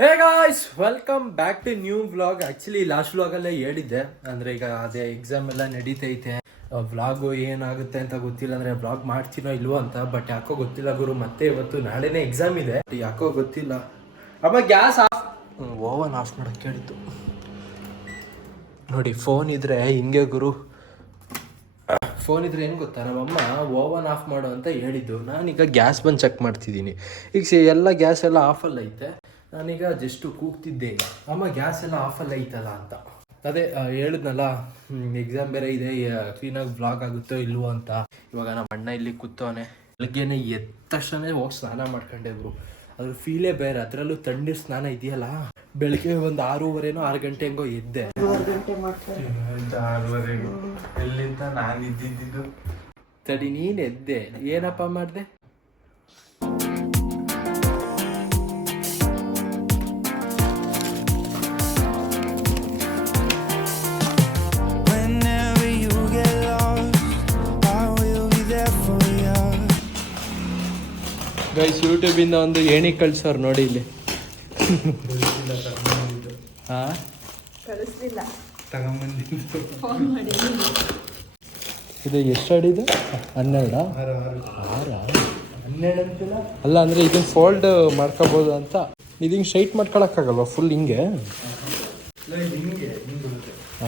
Hey guys, welcome back to new vlog. Actually last ವ್ಲಾಗಲ್ಲೇ ಹೇಳಿದ್ದೆ, ಅಂದರೆ ಈಗ ಅದೇ ಎಕ್ಸಾಮ್ ಎಲ್ಲ ನಡೀತೈತೆ. ವ್ಲಾಗು ಏನಾಗುತ್ತೆ ಅಂತ ಗೊತ್ತಿಲ್ಲ, ಅಂದರೆ ವ್ಲಾಗ್ ಮಾಡ್ತೀನೋ ಇಲ್ವೋ ಅಂತ. ಬಟ್ ಯಾಕೋ ಗೊತ್ತಿಲ್ಲ ಗುರು, ಮತ್ತೆ ಇವತ್ತು ನಾಳೆನೇ ಎಕ್ಸಾಮ್ ಇದೆ, ಯಾಕೋ ಗೊತ್ತಿಲ್ಲ. ಅಮ್ಮ ಗ್ಯಾಸ್ ಆಫ್, ಓವನ್ ಆಫ್ ಮಾಡೋಕ್ಕೆ ಹೇಳಿತ್ತು ನೋಡಿ. ಫೋನ್ ಇದ್ರೆ ಹಿಂಗೆ ಗುರು, ಫೋನ್ ಇದ್ರೆ ಏನು ಗೊತ್ತಾ, ನಮ್ಮಮ್ಮ ಓವನ್ ಆಫ್ ಮಾಡು ಅಂತ ಹೇಳಿದ್ದು. ನಾನೀಗ ಗ್ಯಾಸ್ ಬಂದು ಚೆಕ್ ಮಾಡ್ತಿದ್ದೀನಿ. ಈಗ ಎಲ್ಲ ಗ್ಯಾಸ್ ಎಲ್ಲ ಆಫಲ್ಲಿ ಐತೆ. ನಾನೀಗ ಜಸ್ಟ್ ಕೂಗ್ತಿದ್ದೆ, ಈಗ ಅಮ್ಮ ಗ್ಯಾಸ್ ಎಲ್ಲ ಆಫಲ್ಲಿ ಐತಲ್ಲ ಅಂತ. ಅದೇ ಹೇಳಿದ್ನಲ್ಲ, ಎಕ್ಸಾಮ್ ಬೇರೆ ಇದೆ, ಕ್ಲೀನಾಗಿ ವ್ಲಾಗ್ ಆಗುತ್ತೋ ಇಲ್ವೋ ಅಂತ. ಇವಾಗ ನಮ್ಮ ಅಣ್ಣ ಇಲ್ಲಿ ಕೂತವನೆ. ಬೆಳಗ್ಗೆನೆ ಎದ್ದ ತಕ್ಷಣ ಹೋಗಿ ಸ್ನಾನ ಮಾಡ್ಕೊಂಡೆ ಬ್ರೋ. ಅದ್ರ ಫೀಲೇ ಬೇರೆ, ಅದರಲ್ಲೂ ತಣ್ಣೀರು ಸ್ನಾನ ಇದೆಯಲ್ಲ. ಬೆಳಗ್ಗೆ ಒಂದು 6:30 6 ಗಂಟೆ ಹೆಂಗೋ ಎದ್ದೆ. 6:30 ಎಲ್ಲಿಂದ ನಾನು ಇದ್ದಿದ್ದು. ತಡಿ, ನೀನು ಎದ್ದೆ, ಏನಪ್ಪ ಮಾಡಿದೆ? ಗೈಸ್, ಯೂಟ್ಯೂಬಿಂದ ಒಂದು ಏಣಿ ಕಳ್ಸೋರು ನೋಡಿ ಇಲ್ಲಿ. ಹಾಂ, ಇದು ಎಷ್ಟು ಅಡಿದು? 12? 12 ಅಂತಿಲ್ಲ ಅಲ್ಲ, ಅಂದರೆ ಇದನ್ನ ಫೋಲ್ಡ್ ಮಾಡ್ಕೋಬೋದು ಅಂತ. ಇದನ್ನು ಸ್ಟ್ರೈಟ್ ಮಾಡ್ಕೊಳಕ್ಕಾಗಲ್ವ ಫುಲ್ ಹಿಂಗೆ?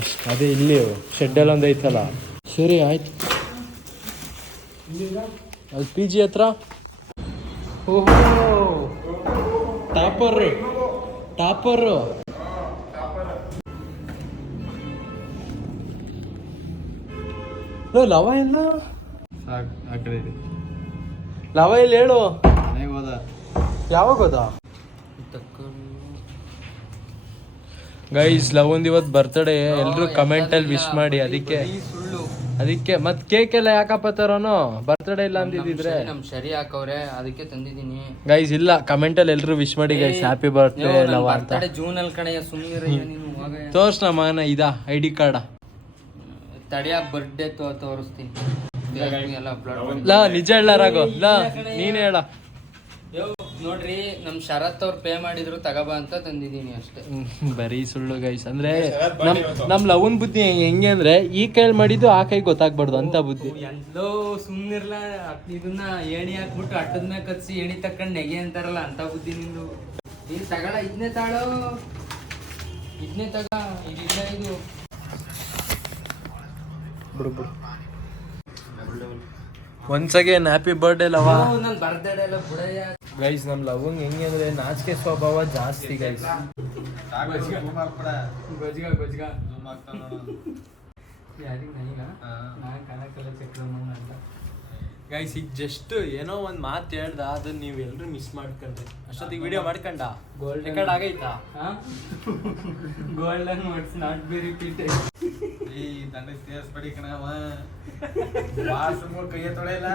ಅಷ್ಟು ಅದೇ ಇಲ್ಲಿ ಶೆಡ್ಡೆಲ್ಲ ಒಂದು ಐತಲ್ಲ. ಸರಿ ಆಯ್ತು. ಅಲ್ಲಿ ಪಿ ಜಿ ಹತ್ರ. ಓಹೋ, ಟಾಪರ್ ಲವ ಇಲ್ಲ. ಲವ ಇಲ್ಲ, ಹೇಳು. ಯಾವಾಗ ಹೋದ? ಗೈಸ್, ಲವಂದ್ ಇವತ್ತು ಬರ್ತಡೇ. ಎಲ್ರು ಕಮೆಂಟಲ್ಲಿ ವಿಶ್ ಮಾಡಿ. ಅದಕ್ಕೆ ಮತ್ತೆ ಕೇಕ್ ಎಲ್ಲ ಯಾಕಪ್ಪ ತರೋನು? ಬರ್ತಡೇ ಇಲ್ಲ ಅಂದಿದ್ರೆ ನಮ್ ಸರಿ ಹಾಕವ್ರೆ, ಅದಕ್ಕೆ ತಂದಿದ್ದೀನಿ. ಗೈಸ್ ಇಲ್ಲ, ಕಮೆಂಟಲ್ಲಿ ಎಲ್ರು ವಿಶ್ ಮಾಡಿ ಗೈಸ್, ಹ್ಯಾಪಿ ಬರ್ತ್ಡೇ ಲವ ಅಂತ. ಜೂನ್ ಅಲ್ಲಿ ಕಣಯ್ಯ, ಸುಮ್ಮನೆ ತೋರ್ಸ್ ನಮ್ಮ ಮಗನ ಇದ ID ಕಾರ್ಡ. ತಡಿಯ ಬರ್ಡೇ ತೋರಿಸ್ತೀನಿ ಎಲ್ಲ. ನಿಜ ಹೇಳಾರಾಗೋ, ನೀನೇ ಹೇಳ. ನೋಡ್ರಿ, ನಮ್ ಶರತ್ ಅವ್ರು ಪೇ ಮಾಡಿದ್ರು, ತಗೋಬಾ ಅಂತ ತಂದಿದ್ದೀನಿ ಅಷ್ಟೇ. ಬರೀ ಸುಳ್ಳು ಗೈಸ್. ಅಂದ್ರೆ ನಮ್ ಲವನ್ ಬುದ್ಧಿ ಹೆಂಗೆ ಅಂದ್ರೆ, ಈ ಕೈಯಲ್ಲಿ ಮಾಡಿದ್ದು ಆ ಕೈ ಗೊತ್ತಾಗ್ಬಾರ್ದು ಅಂತ ಬುದ್ಧಿ. ಎಲ್ಲೋ ಸುಮ್ನಿರ್ಲ, ಇದನ್ನ ಏಣಿ ಹಾಕ್ಬಿಟ್ಟು ಅಟ್ಟದ ಮೇಲೆ ಕತ್ಸಿ ಏಣಿ ತಕೊಂಡ್ ನೆಗೆ ಅಂತಾರಲ್ಲ, ಅಂತ ಬುದ್ಧಿ ನಿಂದು. ನೀನ್ ತಗೊಳ, ಇದನ್ನೇ ತಾಳೋ, ಇದನ್ನೇ ತಗ. ಇದಿಲ್ಲ ಇದು ಬಿಡು. Once again happy birthday love. ನನ್ ಬರ್ತ್ಡೇ ಎಲ್ಲ ಬುಡಯ್ಯ. ಗೈಸ್, ನಮ್ ಲವಂಗ್ ಹೆಂಗೆ ಅಂದ್ರೆ ನಾಚಿಕೆ ಸ್ವಭಾವ ಜಾಸ್ತಿ ಗೈಸ್. ಗೈಸ್, ಈಗ ಜಸ್ಟ್ ಏನೋ ಒಂದ್ ಮಾತು ಹೇಳ್ದ, ಅದನ್ನ ನೀವು ಎಲ್ರು ಮಿಸ್ ಮಾಡ್ಕೊಂಡ್ರಿ. ಅಷ್ಟೊತ್ತಿಗೆ ವಿಡಿಯೋ ಮಾಡ್ಕೊಂಡ ರೆಕಾರ್ಡ್ ಆಗೈತಾ? Golden words not be repeated. ಕೈಯ ತೊಳೆಯಲ್ಲ,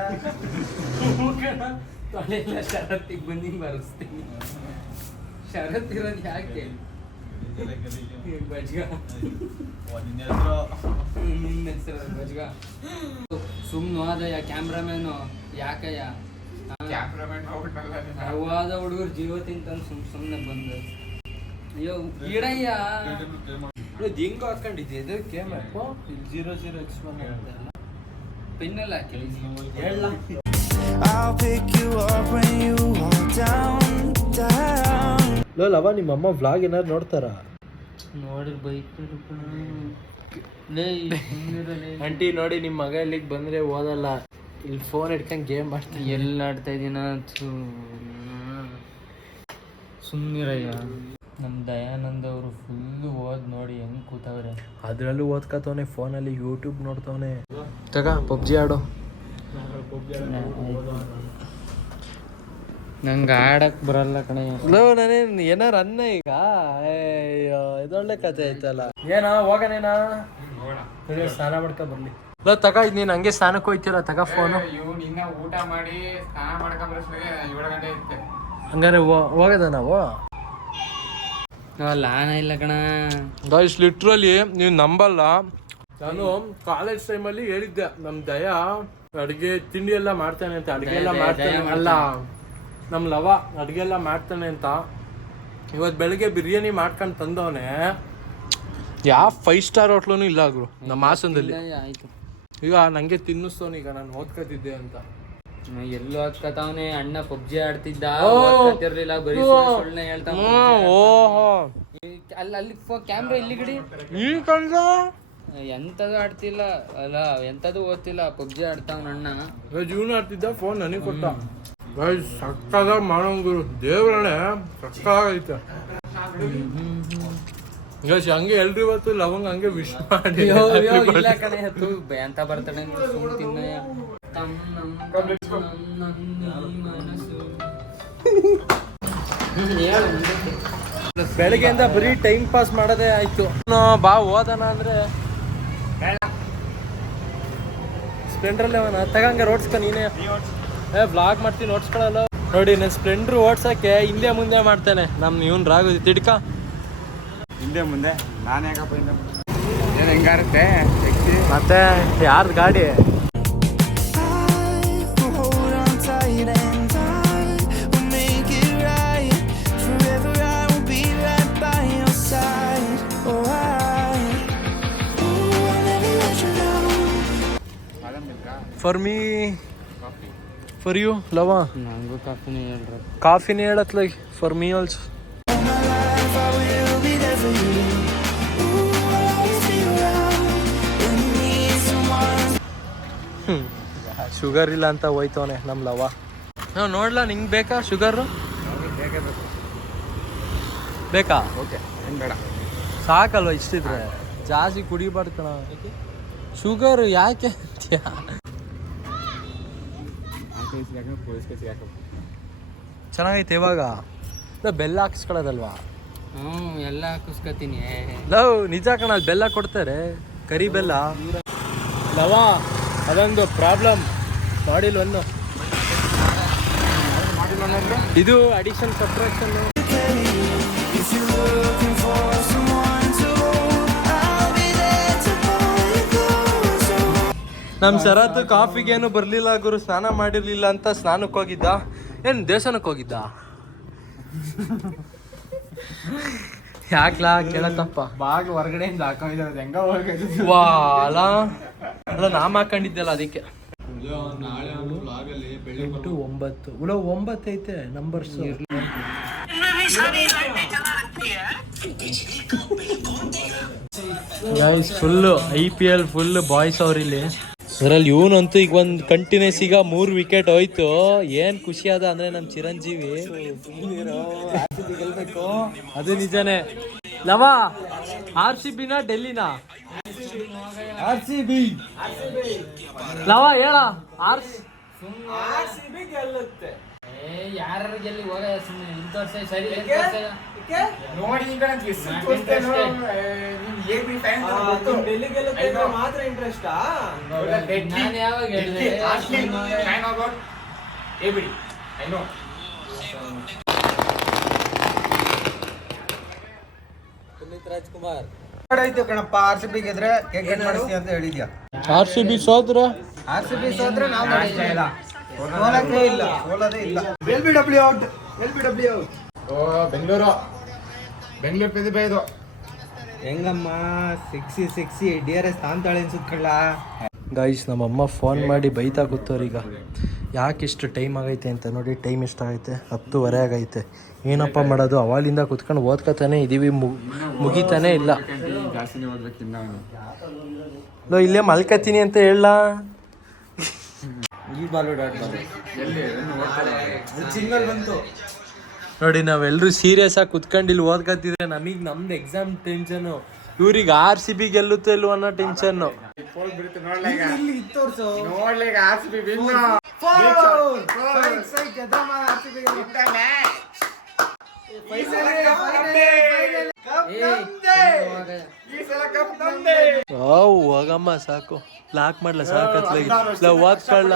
ಶರತ್ತಿಗೆ ಬಂದಿ ಬರೆಸ್ತೀನಿ. ಶರತ್ ಇರೋದು ಯಾಕೆ? ಬಜ್ಗ, ನಿನ್ನ ಹೆಸರು ಬಜ್ಗ. ಸುಮ್ನು ಆದಯ್ಯ ಕ್ಯಾಮ್ರಾಮ್ಯಾನು, ಯಾಕಯ್ಯ ಅವಾದ ಹುಡುಗರು ಜೀವ ತಿಂತ ಸುಮ್ನೆ ಬಂದು. ಅಯ್ಯೋ ಇಡಯ್ಯ, ಹೆಂಗ ಹಾಕೊಂಡಿದ್ದೆ ಇದು ಕ್ಯಾಮ್ರಾ? ಇಲ್ಲಿ 00x1 ಅಂತ ಪಿನ್ನೆಲ್ಲ ಹಾಕಿ ಹೇಳ. ಲವ, ನಿಮ್ಮಮ್ಮ ವ್ಲಾಗ್ ಏನಾದ್ರು ನೋಡ್ತಾರ? ನೋಡಿರ್ ಬೈಕ್ ಆಂಟಿ ನೋಡಿ, ನಿಮ್ಮ ಮಗ ಇಲ್ಲಿಗೆ ಬಂದ್ರೆ ಓದಲ್ಲ, ಇಲ್ಲಿ ಫೋನ್ ಇಟ್ಕೊಂಡು ಗೇಮ್ ಮಾಡ್ತೀನಿ. ಎಲ್ಲಿ ಆಡ್ತಾ ಇದೀನ? ಸುಮ್ಮನಿರಯ್ಯ. ನಮ್ಮ ದಯಾನಂದ್ ಅವರು ಫುಲ್ಲು ಓದ್ ನೋಡಿ ಹೆಂಗ್ ಕೂತವ್ರೆ. ಅದ್ರಲ್ಲೂ ಓದ್ಕತವನೆ, ಫೋನಲ್ಲಿ ಯೂಟ್ಯೂಬ್ ನೋಡ್ತವನೆ. ತಗ ಪಬ್ಜಿ ಆಡೋ. ನಂಗೆ ಆಡಕ್ ಬರಲ್ಲ ಕಣಯ್ಯ. ನಾನೇನು ಏನಾರು ಅನ್ನ ಈಗ? ಇದೊಳ್ಳೆ ಕತೆ ಆಯ್ತಲ್ಲ. ಏನ ಹೋಗನೇನಾ? ಸ್ನಾನ ಮಾಡ್ಕೊ ಬರ್ಲಿ. ತಗ, ಇದು ನೀನು ಹಂಗೆ ಸ್ನಾನಕ್ಕೆ ಹೋಯ್ತಿಲ್ಲ, ತಗ ಫೋನು. ಇನ್ನ ಊಟ ಮಾಡಿ ಸ್ನಾನ ಮಾಡ್ಕೊಂಡ್ರೆ 7 ಗಂಟೆ ಇರುತ್ತೆ. ಹಂಗಾರೆ ಹೋಗದ ನಾವು? ಲಾನ ಇಲ್ಲ ಕಣ ಗೈಸ್, ಲಿಟ್ರಲಿ ನೀವು ನಂಬಲ್ಲ, ನಾನು ಕಾಲೇಜ್ ಟೈಮಲ್ಲಿ ಹೇಳಿದ್ದೆ ನಮ್ಮ ದಯ ಅಡುಗೆ ತಿಂಡಿ ಎಲ್ಲ ಮಾಡ್ತಾನೆ ಅಂತ. ಅಡುಗೆ ಎಲ್ಲ ಮಾಡ್ತಾನೆ ಅಲ್ಲ, ನಮ್ಮ ಲವ ಅಡುಗೆ ಎಲ್ಲ ಮಾಡ್ತಾನೆ ಅಂತ ಇವತ್ತು ಬೆಳಗ್ಗೆ ಬಿರಿಯಾನಿ ಮಾಡ್ಕೊಂಡು ತಂದವನೇ. ಯಾವ 5 ಸ್ಟಾರ್ ಹೋಟ್ಲೂ ಇಲ್ಲ ಗುರು ನಮ್ಮ ಹಾಸನದಲ್ಲಿ. ಆಯ್ತು ಈಗ ನಂಗೆ ತಿನ್ನಿಸ್ತವನು ಈಗ ನಾನು ಓದ್ಕೋತಿದ್ದೆ ಅಂತ. ಎಲ್ಲೂ ಓದ್ಕತಾವನೆ. ಅಣ್ಣ ಪಬ್ಜಿ ಆಡ್ತಿದ್ದ, ಓದ್ಕತಿರ್ಲಿಲ್ಲ, ಬರೀ ಸುಳ್ಳ ಹೇಳ್ತಾವ. ಅಲ್ಲಿ ಕ್ಯಾಮ್ರಾ ಇಲ್ಲಿ ಗಡಿ ಎಂತದು ಆಡ್ತಿಲ್ಲ ಅಲ್ಲ, ಎಂತದು ಓದ್ತಿಲ್ಲ, ಪಬ್ಜಿ ಆಡ್ತಾವ ಅಣ್ಣ. ಜೀವನ ಆಡ್ತಿದ್ದ, ಫೋನ್ ನನಗೆ ಕೊಟ್ಟ. ಸಕ್ಕದ ಮಾಡೋಂಗುರು ದೇವ್ರಣೆ ಸಕ್ಕದಾಗೈತೆ. ಹಂಗೆ ಎಲ್ರು ಇವತ್ತು ಲವಂಗ ಹಂಗೆ ವಿಶ್ ಮಾಡಿ ಇಲ್ಲ ಕಣೆ ಹತ್ತು ಎಂತ ಬರ್ತಾನೆ ತಿನ್ನ ಬೆಳಗ್ಗೆಯಿಂದ ಬರೀ ಟೈಮ್ ಪಾಸ್ ಮಾಡೋದೇ ಆಯ್ತು. ಬಾ ಓದನ ಅಂದ್ರೆ ಸ್ಪ್ಲೆಂಡರ್ ತಗಂಗ ರೋಡ್ಸ್ಕ ನೀನೇ. ಬ್ಲಾಗ್ ಮಾಡ್ತೀನಿ ಓಡಿಸ್ಕೊಳ್ಳಲ್ಲ ನೋಡಿ. ನಾನು ಸ್ಪ್ಲೆಂಡರ್ ಓಡ್ಸಕ್ಕೆ ಹಿಂದೆ ಮುಂದೆ ಮಾಡ್ತೇನೆ. ನಮ್ಮ ಇವನ್ ರಾಘು ತಿಡ್ಕ ಹಿಂದೆ ಮುಂದೆ ನಾನು ಯಾಕಪ್ಪ ಹಿಂದೆ ಏನು ಹೆಂಗಾರುತ್ತೆ ಮತ್ತೆ ಯಾರ್ದು ಗಾಡಿ? ಫಾರ್ ಮೀ ಫಾರ್ ಯು ಲವಾ. ನಂಗೂ ಕಾಫಿನೇ ಹೇಳ್ರಿ. ಕಾಫಿನೇ ಹೇಳತ್ಲ ಫಾರ್ ಮೀ ಆಲ್ಸೋ. ಶುಗರ್ ಇಲ್ಲ ಅಂತ ಹೋಯ್ತವನೆ ನಮ್ಮ ಲವ. ನಾವು ನೋಡ್ಲಾ ನಿಂಗೆ ಬೇಕಾ ಶುಗರು? ಬೇಕಾ? ಓಕೆ ಏನು ಬೇಡ ಸಾಕಲ್ವ ಇಷ್ಟಿದ್ರೆ, ಜಾಸ್ತಿ ಕುಡಿಬಾರ್ದು ಕಣ. ಶುಗರ್ ಯಾಕೆ ಅಂತೀಯ? ಚೆನ್ನಾಗೈತೆ ಇವಾಗ. ಬೆಲ್ಲ ಹಾಕಿಸ್ಕೊಳ್ಳೋದಲ್ವಾ? ಎಲ್ಲ ಹಾಕಿಸ್ಕೊತೀನಿ. ಲವ್ ನಿಜ ಕಣ, ಅಲ್ಲಿ ಬೆಲ್ಲ ಕೊಡ್ತಾರೆ, ಕರಿ ಬೆಲ್ಲ. ಲವಾ ಅದೊಂದು ಪ್ರಾಬ್ಲಮ್ ಮಾಡಿಲ್ವನ್ನು. ಇದು ಅಡಿಷನ್ ಸಬ್ಟ್ರಾಕ್ಷನ್. ನಮ್ಮ ಶರತ್ ಕಾಫಿಗೇನು ಬರ್ಲಿಲ್ಲ ಗುರು, ಸ್ನಾನ ಮಾಡಿರ್ಲಿಲ್ಲ ಅಂತ ಸ್ನಾನಕ್ಕೆ ಹೋಗಿದ್ದ. ಏನು ದೇವಸ್ಥಾನಕ್ಕೆ ಹೋಗಿದ್ದ? ಯಾಕ್ಲಾ ಕೇಳತ್ತಪ್ಪ. ಬಾಗ್ ಹೊರಗಡೆಯಿಂದ ಹಾಕೊಂಡಿರೋದು ಹೆಂಗ ವಾಲ ಅಲ್ಲ ನಾಮ ಹಾಕೊಂಡಿದ್ದೆಲ್ಲ ಅದಕ್ಕೆ. 8 9 9 ಐತೆ numbers. Guys full IPL full boys ಅವ್ರಿಲ್ಲಿ. ಅದರಲ್ಲಿ ಇವನಂತೂ ಈಗ ಒಂದು ಕಂಟಿನ್ಯೂಸ್ ಈಗ 3 ವಿಕೆಟ್ ಹೋಯ್ತು. ಏನ್ ಖುಷಿ ಅದ ಅಂದ್ರೆ ನಮ್ಮ ಚಿರಂಜೀವಿ. ಅದು ನಿಜಾನೇ. ಲವಾ RCB ನಾ ಡೆಲ್ಲಿನಾ? RCB. ಲವಾ ಹೇಳ. RCB ಗೆಲ್ಲುತ್ತೆ. ಯಾರು ಗೆಲ್ಲಿ ಹೋಗ ಇಂಥ ಸರಿ ನೋಡಿ ಈಗ ಮಾತ್ರ ಇಂಟ್ರೆಸ್ಟ್. ನಾನು ಯಾವಾಗ ಹೇಳಿದೆ ಪುನೀತ್ ರಾಜ್ಕುಮಾರ್ ಆಯ್ತು ಕಣಪ್ಪ. RCB ಗೆದ್ರೆ ಕೇಕ್ ಕಟ್ ಮಾಡಿಸ್ತೀವಿ ಅಂತ ಹೇಳಿದ್ಯಾ. RCB ಸೋದ್ರೆ ನಾವು ಮಾಡಿಸ್ತಾ ಇಲ್ಲ, ಸೋಲಕ್ಕೆ ಇಲ್ಲ, ಸೋಲದೇ ಇಲ್ಲ. LBW out. ಓ ಬೆಂಗಳೂರು ಪ್ರತಿಭೆ ಇದು. ಹೆಂಗಮ್ಮ ಸೆಕ್ಸಿ DRS ತಾಂತಾಳೆ ಅನ್ಸುತ್ತಲ್ಲ. ಗೈಸ್ ನಮ್ಮಮ್ಮ ಫೋನ್ ಮಾಡಿ ಬೈತಾ ಕೂತವ್ರೀಗ. ಯಾಕೆ ಇಷ್ಟು ಟೈಮ್ ಆಗೈತೆ ಅಂತ ನೋಡಿ. ಟೈಮ್ ಎಷ್ಟಾಗೈತೆ? 10:30 ಆಗೈತೆ. ಏನಪ್ಪ ಮಾಡೋದು? ಅವಾಲಿಂದ ಕುತ್ಕೊಂಡು ಓದ್ಕೊತಾನೆ ಇದ್ದೀವಿ, ಮುಗಿತಾನೆ ಇಲ್ಲ. ಜಾಸ್ತಿನೇ ಓದ್ಬೇಕಿನ್ನ. ಇಲ್ಲೇ ಮಲ್ಕತೀನಿ ಅಂತ ಹೇಳ. ಈ ಬಾಲ್ವುಡ್ ಸಿಂಗಲ್ ಬಂತು ನೋಡಿ, ನಾವೆಲ್ಲರೂ ಸೀರಿಯಸ್ ಆಗಿ ಕುತ್ಕೊಂಡು ಇಲ್ಲಿ ಓದ್ಕೊತಿದ್ರೆ ನಮಗೆ ನಮ್ದು ಎಕ್ಸಾಮ್ ಟೆನ್ಷನು. ಇವ್ರಿಗೆ RCB ಗೆಲ್ಲುತ್ತೆ ಇಲ್ವ ಅನ್ನೋ ಟೆನ್ಷನ್ನು. ಹೋಗಮ್ಮ ಸಾಕು. ಲಾಕ್ ಮಾಡ್ಲ ಸಾಕತ್ಲ ಓದ್ಕೊಳ್ಳ.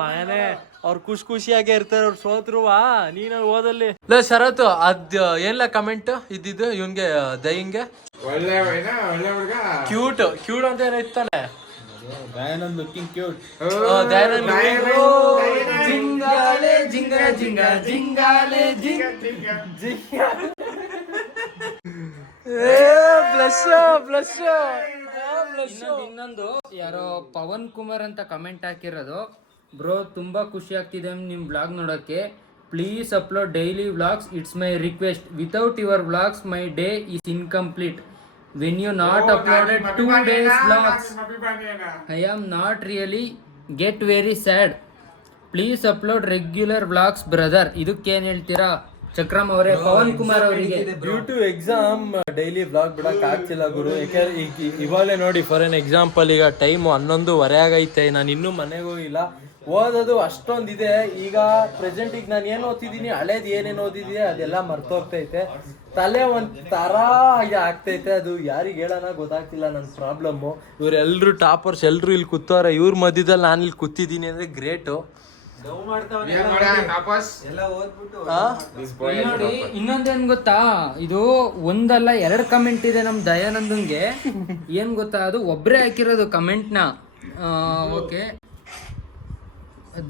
ಮನೆ ಅವ್ರು ಖುಷಿಯಾಗೆ ಇರ್ತಾರೆ. ಅವ್ರು ಸೋತ್ರುವಾ ನೀನು ಓದಲ್ಲಿ. ಶರತ್ ಅದ್ ಏನ್ಲ ಕಮೆಂಟ್ ಇದ್ದಿದ್ದು ಇವನ್ಗೆ ದಯಿಂಗೆ? ಒಳ್ಳೆ ಹುಡುಗ, ಕ್ಯೂಟ್ ಅಂತ ಏನೋ ಇತ್ತಾನೆ. Dayanand looking cute. ಜಿಂಗಾಲೆ ಜಿಂಗ ಜಿಂಗ ಜಿಂಗಾಲೆ ಇನ್ನೊಂದು ಯಾರೋ ಪವನ್ ಕುಮಾರ್ ಅಂತ ಕಮೆಂಟ್ ಹಾಕಿರೋದು, ಬ್ರೋ ತುಂಬಾ ಖುಷಿ ಆಗ್ತಿದೆ ನಿಮ್ ಬ್ಲಾಗ್ ನೋಡೋಕೆ. Please upload daily vlogs, it's my request. Without your vlogs my day is incomplete. When you not uploaded 2 days vlogs, I am not really get very sad. Please upload regular vlogs brother. ಇದಕ್ಕೇನ್ ಹೇಳ್ತೀರಾ ಚಕ್ರಮ್ ಅವರೇ, ಪವನ್ ಕುಮಾರ್ ಅವರಿಗೆ? Due to exam daily vlog ಬಿಡಕ್ ಆಗ್ತಿಲ್ಲ ಗುರು. ಯಾಕಂದ್ರೆ ಇವಾಗಲೇ ನೋಡಿ, ಫಾರ್ ಎನ್ ಎಕ್ಸಾಂಪಲ್ ಈಗ ಟೈಮು 11:30 ಆಗೈತೆ, ನಾನು ಇನ್ನೂ ಮನೆಗೆ ಹೋಗಿಲ್ಲ. ಓದೋದು ಅಷ್ಟೊಂದಿದೆ. ಈಗ ಪ್ರೆಸೆಂಟಿಗೆ ನಾನು ಏನು ಓದ್ತಿದ್ದೀನಿ, ಹಳೇದು ಏನೇನು ಓದಿದೆ ಅದೆಲ್ಲ ಮರ್ತೋಗ್ತೈತೆ. ತಲೆ ಒಂಥರ ಆಗ್ತೈತೆ. ಅದು ಯಾರಿಗೆ ಹೇಳೋಣ ಗೊತ್ತಾಗ್ತಿಲ್ಲ ನನ್ನ ಪ್ರಾಬ್ಲಮ್ಮು. ಇವರೆಲ್ಲರೂ ಟಾಪರ್ಸ್ ಎಲ್ಲರೂ ಇಲ್ಲಿ ಕೂತವ್ರೆ, ಇವ್ರ ಮಧ್ಯದಲ್ಲಿ ನಾನು ಇಲ್ಲಿ ಕೂತಿದ್ದೀನಿ ಅಂದರೆ ಗ್ರೇಟು. ನೋಡಿ ಇನ್ನೊಂದೇನ್ ಗೊತ್ತಾ, ಇದು ಒಂದಲ್ಲ 2 ಕಮೆಂಟ್ ಇದೆ ನಮ್ ದಯಾನಂದಂಗೆ. ಏನ್ ಗೊತ್ತಾ, ಅದು ಒಬ್ರೇ ಹಾಕಿರೋದು ಕಮೆಂಟ್ನ. ಓಕೆ,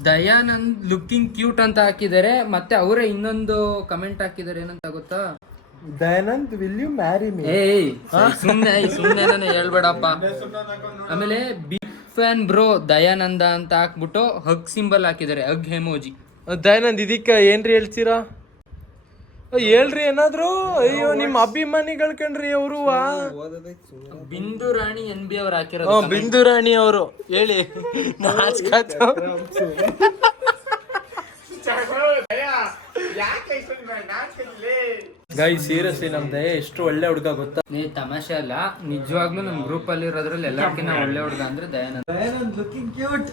ದಯಾನಂದ್ ಲುಕಿಂಗ್ ಕ್ಯೂಟ್ ಅಂತ ಹಾಕಿದ್ದಾರೆ. ಮತ್ತೆ ಅವರೇ ಇನ್ನೊಂದು ಕಮೆಂಟ್ ಹಾಕಿದ್ದಾರೆ, ಏನಂತ ಗೊತ್ತಾ, Dayanand will you marry me. ಸುಮ್ನೆ ಹೇಳ್ಬೇಡಪ್ಪ. ಆಮೇಲೆ ಬಿಗ್ ಫ್ಯಾನ್ ಬ್ರೋ ದಯಾನಂದ ಅಂತ ಹಾಕ್ಬಿಟ್ಟು ಹಗ್ ಸಿಂಬಲ್ ಹಾಕಿದ್ದಾರೆ, ಹಗ್ ಎಮೋಜಿ. ದಯಾನಂದ್ ಇದಕ್ಕೆ ಏನ್ರಿ ಹೇಳ್ತೀರಾ? ಹೇಳ್ರಿ ಏನಾದ್ರು. ಅಯ್ಯೋ ನಿಮ್ಮ ಅಭಿಮಾನಿಗಳು ಕಣ್ರಿ ಅವರು. ಬಿಂದು ರಾಣಿ NB ಅವ್ರು ಹಾಕಿರೋದು. ಬಿಂದು ರಾಣಿ ಅವರು ಹೇಳಿ. ಗೈಸ್ ಸೀರಿಯಸ್ಲಿ ನಮ್ ದಯ ಎಷ್ಟು ಒಳ್ಳೆ ಹುಡುಗ ಗೊತ್ತಾ? ತಮಾಷೆ ಅಲ್ಲ, ನಿಜವಾಗ್ಲೂ ನಮ್ ಗ್ರೂಪ್ ಅಲ್ಲಿ ಇರೋದ್ರಲ್ಲಿ ಎಲ್ಲರಿಗಿಂತ ಒಳ್ಳೆ ಹುಡುಗ ಅಂದ್ರೆ ದಯಾನಂದ್. Looking cute.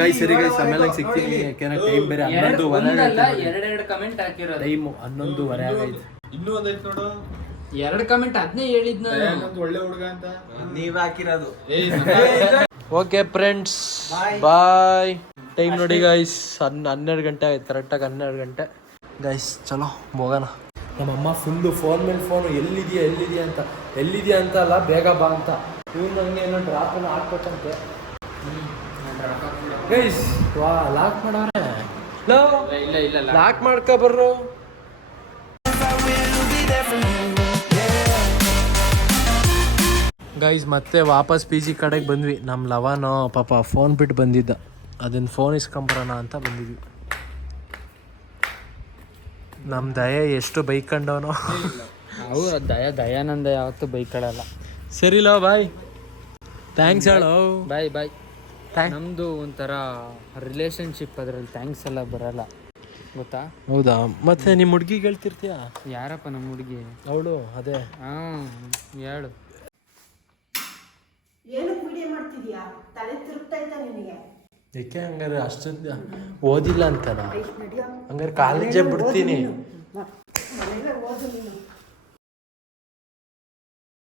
ಗೈಸ್ ಸರಿ ಗೈಸ್, ಆಮೇಲೆ ಸಿಗ್ತೀನಿ. ಯಾಕೆಂದ್ರೆ ಟೈಮ್ ಬೇರೆ 11:30 ಎರಡೆರಡು ಕಮೆಂಟ್ ಹಾಕಿರೋದು. ಟೈಮ್ 11:30 ಆಗೈತೆ. ಇನ್ನೂ ಒಂದೈತೆ ನೋಡು, 2 ಕಮೆಂಟ್ ಅದನ್ನೇ ಹೇಳಿದ್ ನಾನು. ದಯಾನಂದ್ ಒಳ್ಳೆ ಹುಡುಗ ಅಂತ ನೀವ್ ಹಾಕಿರೋದು. ಓಕೆ ಫ್ರೆಂಡ್ಸ್, ಬಾಯ್. ಟೈಮ್ ನೋಡಿ ಗೈಸ್, 12 ಗಂಟೆ ಆಯ್ತು, ಕರೆಕ್ಟಾಗಿ 12 ಗಂಟೆ. ಗೈಸ್ ಚಲೋ ಹೋಗೋಣ. ನಮ್ಮಮ್ಮ ಫುಲ್ಲು ಫೋನ್ ಮೇಲೆ ಫೋನು, ಎಲ್ಲಿದೆಯಾ ಅಂತ ಅಲ್ಲ, ಬೇಗ ಬಾ ಅಂತ. ಇವ್ರು ನನಗೆ ಏನೋ ಡ್ರಾಪನ್ನು ಹಾಕ್ಬೇಕಂತೆ. ಗೈಸ್ ವಾ ಲಾಕ್ ಮಾಡವ್ರೆ. ಇಲ್ಲ ಲಾಕ್ ಮಾಡ್ಕೊ ಬರ್ರು. ಗೈಸ್ ಮತ್ತೆ ವಾಪಸ್ PG ಕಡೆಗೆ ಬಂದ್ವಿ. ನಮ್ಮ ಲವನು ಪಾಪ ಫೋನ್ ಬಿಟ್ಟು ಬಂದಿದ್ದ, ಅದನ್ನು ಫೋನ್ ಇಸ್ಕೊಂಬರೋಣ ಅಂತ ಬಂದಿದ್ವಿ. ನಮ್ಮ ದಯ ಎಷ್ಟು ಬೈಕೊಂಡವನು. ಅವ್ರು ದಯಾನಂದ ಯಾವತ್ತೂ ಬೈಕೊಳ್ಳಲ್ಲ. ಸರಿಲೋ ಬಾಯ್, ಥ್ಯಾಂಕ್ಸ್ ಹೇಳೋ. ಬಾಯ್. ನಮ್ದು ಒಂಥರ ರಿಲೇಶನ್ಶಿಪ್, ಅದ್ರಲ್ಲಿ ಥ್ಯಾಂಕ್ಸ್ ಎಲ್ಲ ಬರಲ್ಲ ಗೊತ್ತಾ? ಹೌದಾ? ಮತ್ತೆ ನಿಮ್ಮ ಹುಡುಗಿಗೆ ಹೇಳ್ತಿರ್ತೀಯ? ಯಾರಪ್ಪ ನಮ್ಮ ಹುಡುಗಿ? ಅವಳು ಅದೇ. ಹೇಳು. ಏನು ವಿಡಿಯೋ ಮಾಡ್ತಿದ್ಯಾ? ತಲೆ ತಿರುಗ್ತಾ ಇತ್ತ ನಿನಗೆ? ಏಕೆ ಹಂಗಾರೆ ಅಷ್ಟೊಂದು ಓದಿಲ್ಲ ಅಂತನಾ? ಹಂಗಾರೆ ಕಾಲೇಜೇ ಬಿಡ್ತೀನಿ. ಮನೆಗೆ ಓದು ನೀನು.